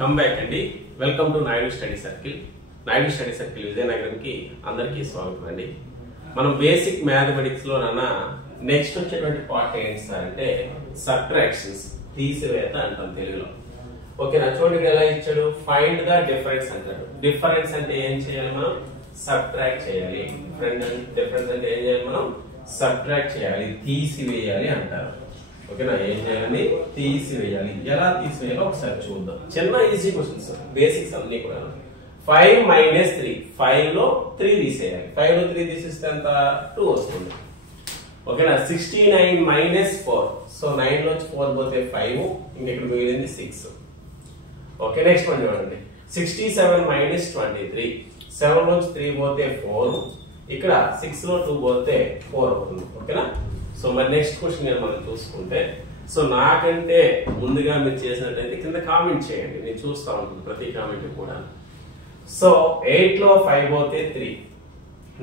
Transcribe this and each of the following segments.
Come back అండి. Welcome to Naidu study circle. Naidu study circle విజయనగరంకి అందరికీ స్వాగతం అండి. మనం బేసిక్ మ్యాథమెటిక్స్ లో నెక్స్ట్ వచ్చేటువంటి పార్ట్ ఏంటి సార్ అంటే సబ్ట్రాక్షన్స్, తీసివేత అంటాం తెలుగులో. ఓకేనా, చూడండి ఎలా ఇచ్చాడు. ఫైండ్ ద డిఫరెన్స్ అంటాడు. డిఫరెన్స్ అంటే ఏం చేయాలి, మనం సబ్ట్రాక్ట్ చేయాలి. డిఫరెన్స్ అంటే ఏం చేయాలి, మనం సబ్ట్రాక్ట్ చేయాలి, తీసివేయాలి అంటారు. ఓకేనా, ఏం చేయాలి, తీసివేయాలి. ఎలా తీసివేయాలో ఒకసారి చూద్దాం. చిన్న ఈజీ క్వశ్చన్స్, బేసిక్స్ అన్ని కూడా. 5 మైనస్ 3, 5 లో 3 తీసేయాలి. 5 లో 3 తీసేస్తే ఎంత, 2 వస్తుంది. ఓకేనా, 69 మైనస్ 4, సో 9 లో 4 పోతే 5, ఇంకెక్కడ మిగిలింది 6. ఓకే, నెక్స్ట్ వన్ చూడండి. 67 మైనస్ 23, 7 నుంచి 3 పోతే 4, ఇక్కడ 6 లో 2 పోతే 4 అవుతుంది. ఓకేనా, సో మరి నెక్స్ట్ క్వశ్చన్ మనం చూసుకుంటే, సో నాకంటే ముందుగా మీరు చేసినట్లయితే కింద కామెంట్ చేయండి, నేను చూస్తా ఉంటాను ప్రతి కామెంట్ కూడా. సో 8 లో 5 పోతే 3,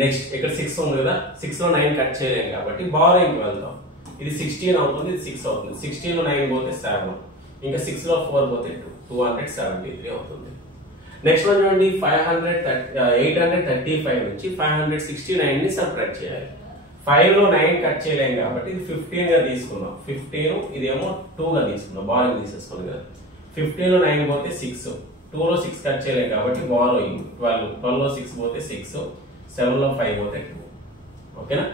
నెక్స్ట్ ఇక్కడ 6 ఉంది కదా, 6 లో 9 కట్ చేయలేం కాబట్టి బారోయింగ్ వెళ్దాం. ఇది 16 అవుతుంది, ఇది 6 అవుతుంది. 16 లో 9 పోతే 7, ఇంకా 6 లో 4 పోతే 273 అవుతుంది. నెక్స్ట్ వన్ చూడండి. 835 నుంచి 569 ని సబ్ట్రాక్ట్ చేయాలి. 5 లో 9 కట్ చేయలేం కాబట్టి ఇది 15 గా తీసుకున్నాం. 15 ఇదేమో 2 గా తీసుకున్నాం, బారోయింగ్ తీసేసుకోండి కదా. 15 లో 9 పోతే 6, 2 లో 6 కట్ చేయలేం కాబట్టి బారోయింగ్ 12 లో 6 పోతే 6, 7 లో 5 పోతే 2. ఓకేనా,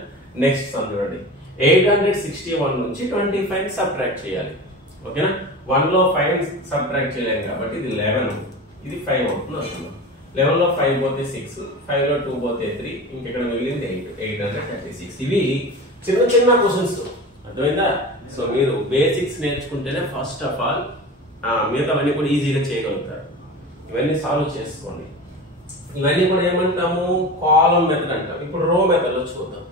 నెక్స్ట్ సమ్ చూడండి. 861 నుంచి 25 సబ్ట్రాక్ట్ చేయాలి. ఓకేనా, 1 లో 5 సబ్ట్రాక్ట్ చేయలేం కాబట్టి ఇది 11, ఇది 5 అవుతుంది అనుకున్నాం. 11 లో 5 పోతే 6, 5 లో 2 పోతే 3, ఇంకెక్కడ మిగిలింది 836. ఇవి చిన్న చిన్న క్వశ్చన్స్, అర్థమైందా? సో మీరు బేసిక్స్ నేర్చుకుంటేనే ఫస్ట్ ఆఫ్ ఆల్ మిగతావన్నీ కూడా ఈజీగా చేయగలుగుతారు. ఇవన్నీ సాల్వ్ చేసుకోండి. ఇవన్నీ కూడా ఏమంటాము, కాలమ్ మెథడ్ అంటాం. ఇప్పుడు రో మెథడ్ లో చూద్దాం.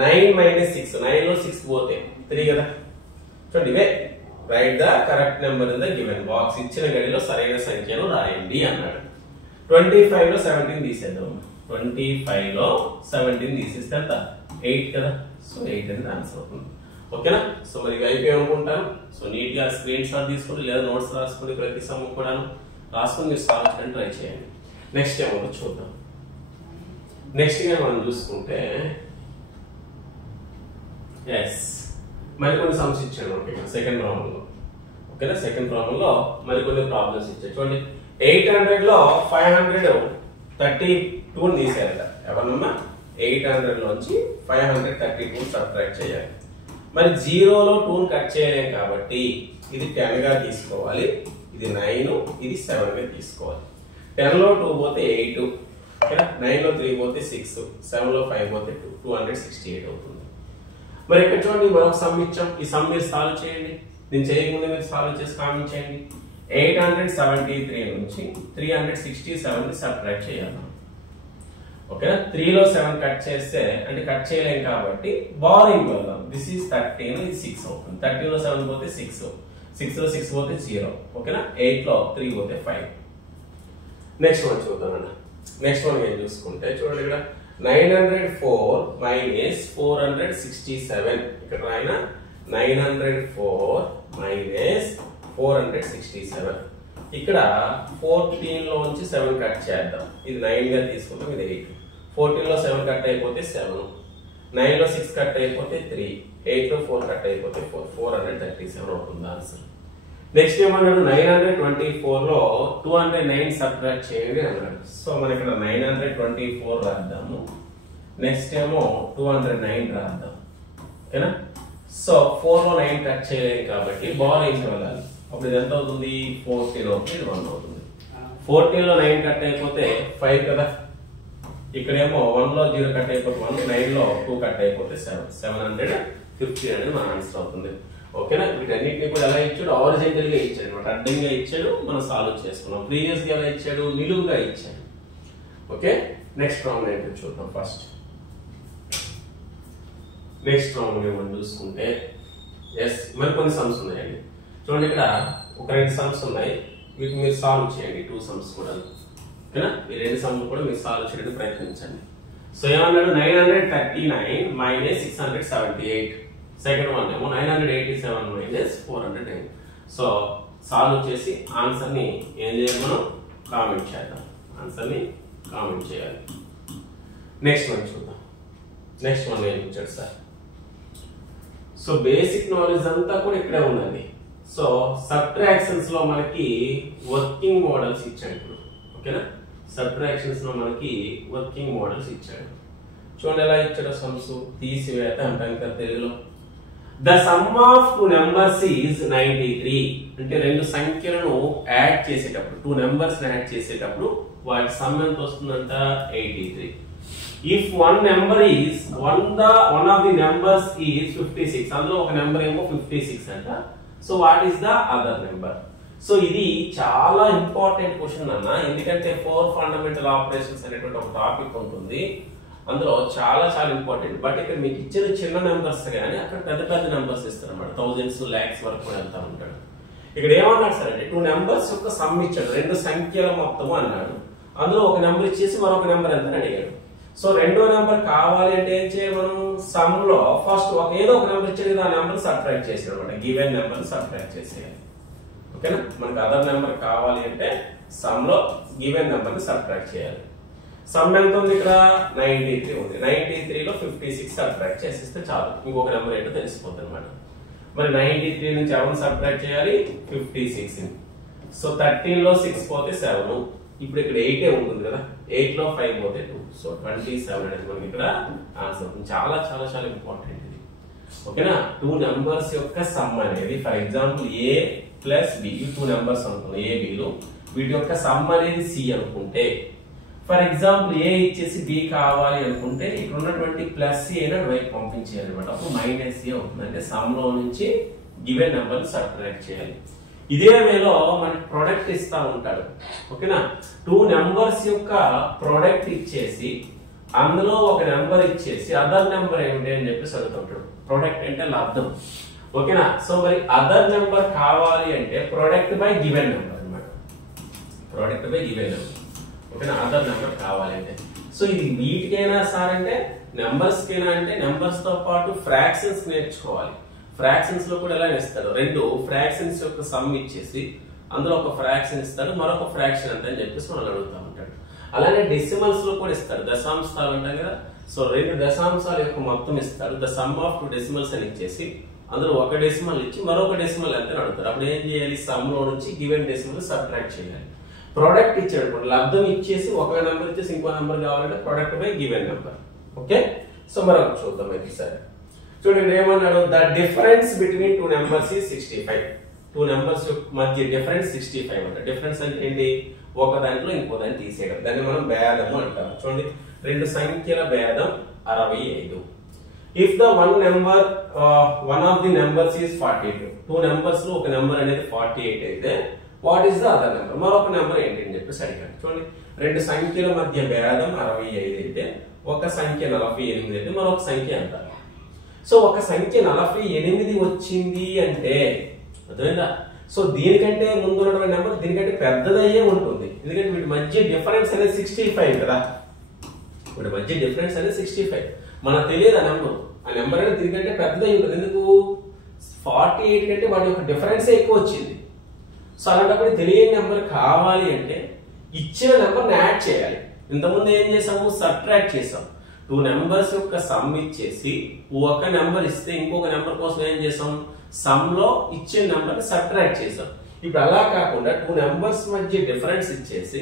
9 మైనస్ 6, 9 లో 6 పోతే 3 కదా. చూడండి, ఇవే right the correct number in the given box. ఇచ్చిన గడిలో సరైన సంఖ్యను రాయండి అన్నాడు. 25 లో 17 తీసేద్దాం. 25 లో 17 తీసేస్తే ఎంత, 8 కదా. సో 8 అనేది ఆన్సర్ అవుతుంది. ఓకేనా, సో మరి అయిపోయి అనుకుంటాను. సో నీట్ గా స్క్రీన్ షాట్ తీసుకుని లేదా నోట్స్ రాసుకుని ప్రతి సమ్ కూడా రాసుకుని మీరు సాల్వ్ చేయడానికి ట్రై చేయండి. నెక్స్ట్ ఏమో చూద్దాం. నెక్స్ట్ గా మనం చూసుకుంటే మరికొన్ని సమ్స్ ఇచ్చాడు సెకండ్ ప్రాబ్లం లో. ఓకేనా, సెకండ్ ప్రాబ్లం లో మరికొన్ని ప్రాబ్లమ్స్ ఇచ్చాడు. చూడండి, 800 లో 532 తీసేయాలి. ఎవరన్నా 800 లోంచి 532 సబ్ట్రాక్ట్ చేయాలి. మరి 0 లో 2 కట్ చేయలేం కాబట్టి ఇది 10 గా తీసుకోవాలి, ఇది 9, ఇది 7 గా తీసుకోవాలి. 10 లో 2 పోతే 8, 9 లో 3 పోతే 6, 7 లో 5 పోతే 268 అవుతుంది. మరి ఇక్కడ చూడండి, మరొక సమ్ ఇచ్చాం. ఈ సమ్ మీరు సాల్వ్ చేయండి. నేను చేయకముందు మీరు సాల్వ్ చేసి కామెంట్ చేయండి. 873 నుంచి 367 ని సబ్ట్రాక్ట్ చేయాలి. ఓకేనా, 3 లో 7 కట్ చేస్తే అంటే కట్ చేయలేం కాబట్టి బారోయింగ్ వెళ్దాం. దిస్ ఈస్ 13, ఇది 6 అవుతుంది. 13 లో 7 పోతే 6, 6 లో 6 పోతే 0. ఓకేనా, 8 లో 3 పోతే 5. నెక్స్ట్ వన్ చూద్దాం అన్న. నెక్స్ట్ వన్ ఏం చూసుకుంటే చూడండి, ఇక్కడ 904 మైనస్ 467. ఇక్కడ రాయిన 904 మైనస్ 467. ఇక్కడ 14 లోంచి 7 కట్ చేద్దాం. ఇది 9 గా తీసుకుంటాం, ఇది 8. 14 లో 7 కట్ అయిపోతే 7, 9 లో 6 కట్ అయిపోతే 3, 8 లో 4 కట్ అయిపోతే 4, 437 అవుతుంది ఆన్సర్. నెక్స్ట్ ఏమన్నాడు, 924 లో 209 సబ్ట్రాక్ట్ చేయండి అన్నాడు. సో మన ఇక్కడ 924 రాద్దాము. నెక్స్ట్ ఏమో 209 రాద్దాం. ఓకేనా, సో 4 లో 9 కట్ చేయలేదు కాబట్టి బారోయింగ్ వెళ్ళాలి. అప్పుడు ఇది ఎంత అవుతుంది, 14 అవుతుంది, ఇది 1 అవుతుంది. 14 లో 9 కట్ అయిపోతే 5 కదా. ఇక్కడేమో 1 లో 0 కట్ అయిపోతే 1, 9 లో 2 కట్ అయిపోతే 7, 750 అనేది మన ఆన్సర్ అవుతుంది. ఓకేనా, వీటన్నిటిని కూడా ఎలా ఇచ్చాడు, ఆరిజినల్ గా ఇచ్చాడు అనమాట, అడ్డంగా ఇచ్చాడు, మనం సాల్వ్ చేసుకున్నాం. ప్రీవియస్ గా ఎలా ఇచ్చాడు, నిలువుగా ఇచ్చాడు. ఓకే, నెక్స్ట్ ప్రాబ్లం ఏంటో చూద్దాం. ఫస్ట్ నెక్స్ట్ ప్రాబ్లం ఏమని చూసుకుంటే మరి కొన్ని సమ్స్ ఉన్నాయండి. చూడండి, ఇక్కడ ఒక 2 సమ్స్ ఉన్నాయి, వీటిని మీరు సాల్వ్ చేయండి. 2 సమ్స్ కూడా. ఓకేనా, ఈ 2 సమ్స్ కూడా మీరు సాల్వ్ చేయడానికి ప్రయత్నించండి. సో ఏమన్నాడు, 939 మైనస్ 678. సెకండ్ వన్ ఏమో 987 మైనస్ 409. సో సాల్వ్ చేసి ఆన్సర్ని ఏం చేయాలి మనం కామెంట్ చేద్దాం, ఆన్సర్ని కామెంట్ చేయాలి. నెక్స్ట్ వన్ చూద్దాం. నెక్స్ట్ వన్ ఏం ఇచ్చాడు సార్? సో బేసిక్ నాలెడ్జ్ అంతా కూడా ఇక్కడే ఉందండి. సో సబ్ట్రాక్షన్స్ లో మనకి వర్కింగ్ మోడల్స్ ఇచ్చాడు ఇప్పుడు. ఓకేనా, సబ్ట్రాక్షన్స్ లో మనకి వర్కింగ్ మోడల్స్ ఇచ్చాడు. చూడండి ఎలా ఇచ్చాడో సమ్స్. తీసివేత అంటాం కదా తెలుగులో. The sum of two numbers is 93. అంటే రెండు సంఖ్యలను యాడ్ చేసేటప్పుడు, టూ నెంబర్స్ యాడ్ చేసేటప్పుడు వాటి సమ్ ఎంత వస్తుందంట? 83. If one number is one of the numbers is 56. అందులో ఒక నెంబర్ ఏమో 56 అంట. So what is the other number? So ఇది చాలా ఇంపార్టెంట్ క్వశ్చన్ అన్న, ఎందుకంటే 4 ఫండమెంటల్ ఆపరేషన్స్ అనేటువంటి ఒక టాపిక్ ఉంటుంది. అందులో చాలా చాలా ఇంపార్టెంట్. బట్ ఇక్కడ మీకు ఇచ్చిన చిన్న నెంబర్స్ కానీ అక్కడ పెద్ద పెద్ద నెంబర్స్ ఇస్తారు అన్నమాట. థౌజండ్స్, లాక్స్ వరకు కూడా వెళ్తా ఉంటాడు. ఇక్కడ ఏమన్నాడు సార్ అంటే 2 నెంబర్స్ యొక్క సమ్ ఇచ్చాడు, రెండు సంఖ్యల మొత్తము అన్నాడు. అందులో ఒక నెంబర్ ఇచ్చేసి మరొక నెంబర్ ఎంత అడిగాడు. సో రెండో నెంబర్ కావాలి అంటే ఏం చేయాలి మనం? సమ్ లో ఫస్ట్ ఏదో ఒక నెంబర్ ఇచ్చాడు కదా, ఆ నెంబర్ సబ్ట్రాక్ట్ చేసాడు అనమాట. గివెన్ నెంబర్ సబ్ట్రాక్ట్ చేసేయాలి. ఓకేనా, మనకు అదర్ నెంబర్ కావాలి అంటే సమ్ లో గివెన్ నెంబర్ ని సబ్ట్రాక్ట్ చేయాలి. సమ్ ఎంత ఉంది ఇక్కడ? 93 ఉంది. 93 లో 56 సబ్ట్రాక్ట్ చేసేస్తే చాలు, ఇంకొక నెంబర్ ఏంటో తెలిసిపోతుంది అనమాట. మరి 93 నుంచి ఎవరిని సబ్ట్రాక్ట్ చేయాలి? 56. సో 13 లో 6 పోతే 7. ఇప్పుడు ఇక్కడ 8 ఉంటుంది కదా, 8 లో 5 పోతే 2. సో 27 అనేది మనకి ఇక్కడ ఆన్సర్. చాలా చాలా చాలా ఇంపార్టెంట్ ఇది. ఓకేనా, 2 నెంబర్స్ యొక్క సమ్ అనేది, for example A plus B, 2 numbers అనుకున్నాం A B లో, వీటి యొక్క సమ్ అనేది C అనుకుంటే, ఫర్ ఎగ్జాంపుల్ A ఇచ్చేసి B కావాలి అనుకుంటే ఇక్కడ ఉన్నటువంటి ప్లస్ C అయినా వైపు పంపించేయాలి అనమాట. అప్పుడు మైనస్ C అవుతుంది. అంటే సమ్ లో నుంచి గివెన్ నెంబర్ సబ్ట్రాక్ట్ చేయాలి. ఇదే వేలో మనకి ప్రొడక్ట్ ఇస్తా ఉంటాడు. ఓకేనా, 2 నెంబర్స్ యొక్క ప్రొడక్ట్ ఇచ్చేసి అందులో ఒక నెంబర్ ఇచ్చేసి అదర్ నెంబర్ ఏమిటి అని చెప్పేసి అడుగుతుంటాడు. ప్రొడక్ట్ అంటే లబ్ధం. ఓకేనా, సో మరి అదర్ నెంబర్ కావాలి అంటే ప్రొడక్ట్ బై గివెన్ నెంబర్ అనమాట. Product by given number. ఓకేనా, అదర్ నెంబర్ కావాలంటే. సో ఇది వీటికైనా సార్ అంటే నెంబర్స్ కైనా అంటే నెంబర్స్ తో పాటు ఫ్రాక్షన్స్ నేర్చుకోవాలి. ఫ్రాక్షన్స్ లో కూడా ఎలా ఇస్తాడు? రెండు ఫ్రాక్షన్స్ యొక్క సమ్ ఇచ్చేసి అందులో ఒక ఫ్రాక్షన్ ఇస్తాడు, మరొక ఫ్రాక్షన్ అంటే అని చెప్పేసి మనం అడుగుతా ఉంటాడు. అలానే డెసిమల్స్ లో కూడా ఇస్తాడు, దశాంశాలు అంటాం కదా. సో 2 దశాంశాల యొక్క మొత్తం ఇస్తాడు, ద సమ్ ఆఫ్ 2 డెసిమల్స్ అని ఇచ్చేసి అందులో ఒక డెసిమల్ ఇచ్చి మరొక డెసిమల్ ఎంత అడుగుతారు. అప్పుడు ఏం చేయాలి? సమ్ లో నుంచి గివెన్ డెసిమల్ సబ్ట్రాక్ట్ చేయాలి. ప్రొడక్ట్ ఇచ్చాడు, లబ్ధం ఇచ్చేసి ఒక నెంబర్ ఇచ్చేసి ఇంకో నెంబర్ కావాలంటే product by given number. Okay, so మరొక చూద్దాం అయితే సరే. చూడండి ఏమన్నాడు? The difference between 2 numbers is 65. 2 numbers మధ్య డిఫరెన్స్ 65 అంట. డిఫరెన్స్ అంటే ఏంటి? ఒక దాంట్లో ఇంకో దాన్ని తీసేయడం, దాన్ని మనం భేదము అంటాం. చూడండి, 2 సంఖ్యల భేదం 65. If the one of the numbers is 48. 2 numbers లో ఒక నెంబర్ అనేది 48 అయితే what is the other number? మరొక నెంబర్ ఏంటి అని చెప్పేసి అడిగాడు. చూడండి, 2 సంఖ్యల మధ్య భేదం 65 అయితే, ఒక సంఖ్య 48 అయితే మరొక సంఖ్య ఎంత? సో ఒక సంఖ్య 48 వచ్చింది అంటే అర్థమైందా? సో దీనికంటే ముందు ఉన్నటువంటి నెంబర్ దీనికంటే పెద్దదయ్యే ఉంటుంది, ఎందుకంటే వీటి మధ్య డిఫరెన్స్ అనేది 65 కదా. వీటి మధ్య డిఫరెన్స్ అనేది 65. మనకు తెలియదు ఆ నెంబర్ అనేది దీనికంటే పెద్దదయ్యి ఉంటుంది. ఎందుకు? 48 కంటే వాటి యొక్క డిఫరెన్స్ ఎక్కువ వచ్చింది. సో అలాంటప్పుడు తెలియని నెంబర్ కావాలి అంటే ఇచ్చిన నెంబర్ని యాడ్ చేయాలి. ఇంతకుముందు ఏం చేసాము? సబ్ట్రాక్ట్ చేసాం. 2 నెంబర్స్ యొక్క సమ్ ఇచ్చేసి ఒక నెంబర్ ఇస్తే ఇంకొక నెంబర్ కోసం ఏం చేసాం? సమ్ లో ఇచ్చే నెంబర్ ని సబ్ట్రాక్ట్ చేసాం. ఇప్పుడు అలా కాకుండా 2 నెంబర్స్ మధ్య డిఫరెన్స్ ఇచ్చేసి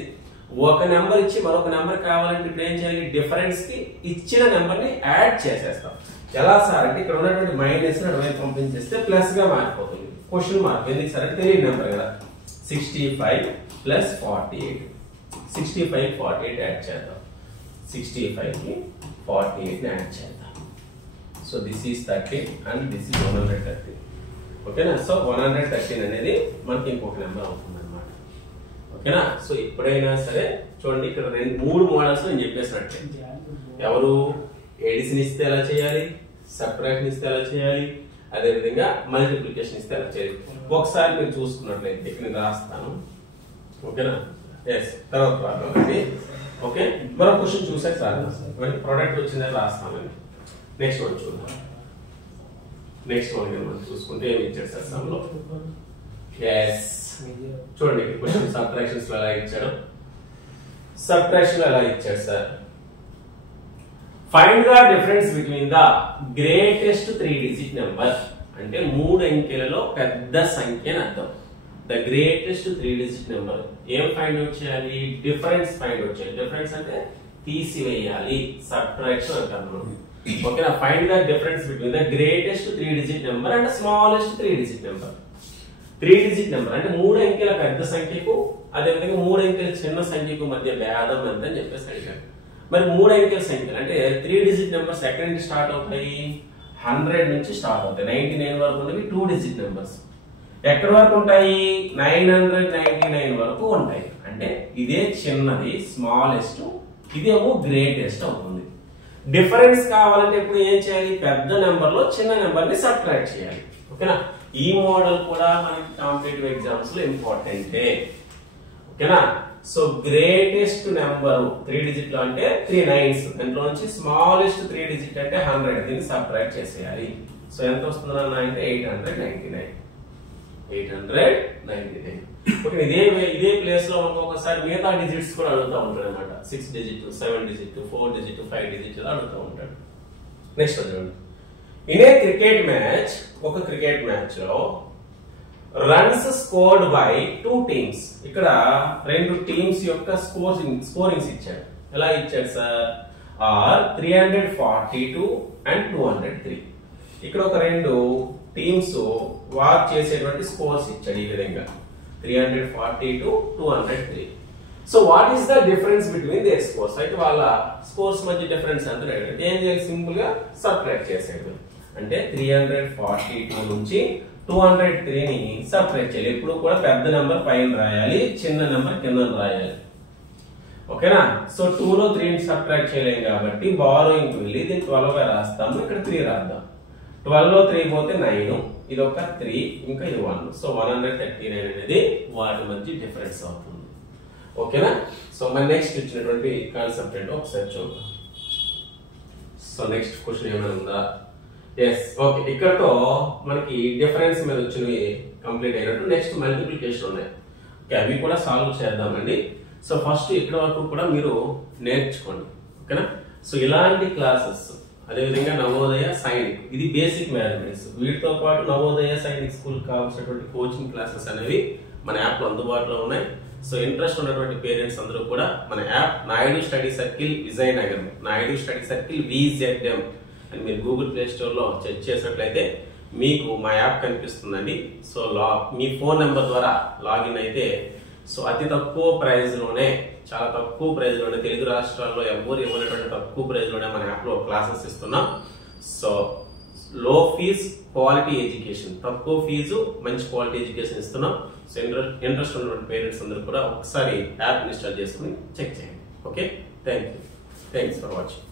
ఒక నెంబర్ ఇచ్చి మరొక నెంబర్ కావాలంటే ఇప్పుడు ఏం చేయాలి? డిఫరెన్స్ కి ఇచ్చిన నెంబర్ ని యాడ్ చేసేస్తాం. ఎలా సార్ అంటే ఇక్కడ ఉన్నటువంటి మైనస్ అటువైపు పంపించేస్తే ప్లస్ గా మారిపోతుంది. క్వశ్చన్ మార్క్ ఎందుకు సార్ అంటే తెలియని నెంబర్ కదా. 65 ప్లస్ 48. 65 48 యాడ్ చేద్దాం. 65 కి 48 యాడ్ చేద్దాం. So this is 13 and this is 113. ఓకేనా, సో 113 అనేది మనకి ఇంకొక నెంబర్ అవుతుంది అనమాట. ఓకేనా, సో ఎప్పుడైనా సరే చూడండి ఇక్కడ 3 మోడల్స్ నేను చెప్పేసినట్టే. ఎవరు? ఎడిషన్ ఇస్తే ఎలా చేయాలి, సబ్ట్రాక్షన్ ఇస్తే ఎలా చేయాలి, అదే విధంగా మల్టిప్లికేషన్ ఇస్తే ఎలా చేయాలి. ఒకసారి మీరు చూసుకున్నట్లయితే ఇక్కడ నేను రాస్తాను. ఓకేనా, ఎస్ తర్వాత ప్రాబ్లం అది. ఓకే, మరో క్వశ్చన్ చూసే సార్ ప్రొడక్ట్ వచ్చిందని రాస్తామని. నెక్స్ట్ వన్ చూద్దాం. నెక్స్ట్ వన్ మనం చూసుకుంటే ఏమి ఇచ్చారు సార్ సమ్లో? ఎస్ చూడండి క్వశ్చన్ సబ్ట్రాక్షన్స్ లో ఎలా ఇచ్చాడు. సబ్ట్రాక్షన్ ఎలా ఇచ్చాడు sir. Find the difference between the greatest 3 digit number అంటే 3 అంకెలలో పెద్ద సంఖ్య అని అర్థం. ద గ్రేటెస్ట్ 3 డిజిట్ నెంబర్ ఏం ఫైండ్ అవుట్ చేయాలి, డిఫరెన్స్ ఫైండ్ అవుట్ చేయాలి. డిఫరెన్స్ అంటే తీసివేయాలి, సబ్ట్రాక్షన్ అంటారు. ఓకేనా. Find the difference between the greatest 3 digit number and smallest 3 digit number. 3 digit number అంటే 3 అంకెల పెద్ద సంఖ్యకు అదే విధంగా 3 అంకెల చిన్న సంఖ్యకు మధ్య భేదం ఎంత అని చెప్పేసి అడిగారు. మరి 3 అంకెల సంఖ్యలు అంటే 3 డిజిట్ నెంబర్స్ ఎక్కడి నుంచి స్టార్ట్ అవుతాయి, 100 నుంచి స్టార్ట్ అవుతాయి. 99 వరకు ఉన్నవి 2 డిజిట్ నెంబర్స్. ఎక్కడి వరకు ఉంటాయి, 999 వరకు ఉంటాయి. అంటే ఇదే చిన్నది స్మాలెస్ట్, ఇదేమో గ్రేటెస్ట్ అవుతుంది. డిఫరెన్స్ కావాలంటే ఇప్పుడు ఏం చేయాలి, పెద్ద నెంబర్ లో చిన్న నెంబర్ ని సబ్ట్రాక్ట్ చేయాలి. ఓకేనా. ఈ మోడల్ కూడా మనకి కాంపిటేటివ్ ఎగ్జామ్స్ లో ఇంపార్టెంటే. ఓకేనా. సో గ్రేటెస్ట్ నెంబర్ 3 డిజిట్ లో అంటే 3 9s, దాంట్లో నుంచి స్మాలెస్ట్ 3 డిజిట్ అంటే 100, దీన్ని సబ్ట్రాక్ట్ చేసేయాలి. సో ఎంత వస్తుందన్న అంటే 899. ఓకే. ఇదే ప్లేస్ లో మనకు ఒకసారి మిగతా డిజిట్స్ కూడా అడుగుతూ ఉంటాడు అనమాట. 6 డిజిట్, 7 డిజిట్, 4 డిజిట్, 5 డిజిట్ అడుగుతూ ఉంటాడు. నెక్స్ట్ చూడండి. ఇన్ ఏ క్రికెట్ మ్యాచ్, ఒక క్రికెట్ మ్యాచ్ లో రన్స్ స్కోర్డ్ బై 2 టీమ్స్. ఇక్కడ 2 టీమ్స్ యొక్క స్కోరింగ్స్ ఇచ్చాడు. ఎలా ఇచ్చాడు సార్, ఆర్ 342 అండ్ 203. ఇక్కడ ఒక 2 టీమ్స్ వాక్ చేసేటువంటి స్కోర్స్ ఇచ్చాడు ఈ విధంగా 342, 203. So what is the difference between their scores. అయితే వాళ్ళ స్కోర్స్ మధ్య డిఫరెన్స్ అంటే ఏం చేయాలి, సింపుల్ గా సబ్ట్రాక్ట్ చేసేది. అంటే 342 నుంచి 203 ని సబ్ట్రాక్ట్ చేయాలి. ఎప్పుడు కూడా పెద్ద నెంబర్ పైన రాయాలి, చిన్న నెంబర్ కింద రాయాలి. ఓకేనా. సో 2 లో 3 ని సబ్ట్రాక్ట్ చేయలేం కాబట్టి బారోయింగ్ వెళ్ళి దీన్ని 12 గా రాస్తాము. ఇక్కడ 3 రాద్దాం. 12 లో 3 పోతే 9, ఇది ఒక 3, ఇంకా ఇది 1. సో 139 అనేది వాటి మధ్య డిఫరెన్స్ అవుతుంది. ఓకేనా. సో మన నెక్స్ట్ ఇచ్చినటువంటి కాన్సెప్ట్ ఏంటో ఒకసారి చూద్దాం. సో నెక్స్ట్ క్వశ్చన్ ఏమైనా ఉందా, ఎస్. ఓకే. ఇక్కడతో మనకి డిఫరెన్స్ మీద వచ్చినవి కంప్లీట్ అయినట్టు. నెక్స్ట్ మల్టిప్లికేషన్ ఉన్నాయి. ఓకే, అవి కూడా సాల్వ్ చేద్దామండి. సో ఫస్ట్ ఇక్కడ వరకు కూడా మీరు నేర్చుకోండి. ఓకేనా. సో ఇలాంటి క్లాసెస్ అదేవిధంగా నవోదయ సైనిక్, ఇది బేసిక్ మ్యాథమెటిక్స్. వీటితో పాటు నవోదయ సైనిక్ స్కూల్ కావాల్సినటువంటి కోచింగ్ క్లాసెస్ అనేవి మన యాప్ లో అందుబాటులో ఉన్నాయి. సో ఇంట్రెస్ట్ ఉన్నటువంటి పేరెంట్స్ అందరూ కూడా మన app Naidu study circle Vizianagaram, Naidu study circle VZM అని మీరు గూగుల్ ప్లే స్టోర్ లో చెక్ చేసినట్లయితే మీకు మా యాప్ కనిపిస్తుందండి. సో మీ ఫోన్ నెంబర్ ద్వారా లాగిన్ అయితే సో అతి తక్కువ ప్రైజ్ లోనే, చాలా తక్కువ ప్రైజ్ లోనే, తెలుగు రాష్ట్రాల్లో ఎవరు ఇవ్వనటువంటి తక్కువ ప్రైజ్ లోనే మన యాప్ లో క్లాసెస్ ఇస్తున్నాం. సో లో ఫీజ్ క్వాలిటీ ఎడ్యుకేషన్, తక్కువ ఫీజు మంచి క్వాలిటీ ఎడ్యుకేషన్ ఇస్తున్నాం. సో ఇంట్రెస్ట్ ఉన్నటువంటి పేరెంట్స్ అందరూ కూడా ఒకసారి యాప్ ఇన్స్టాల్ చేసుకుని చెక్ చేయండి. Okay, thanks for watching.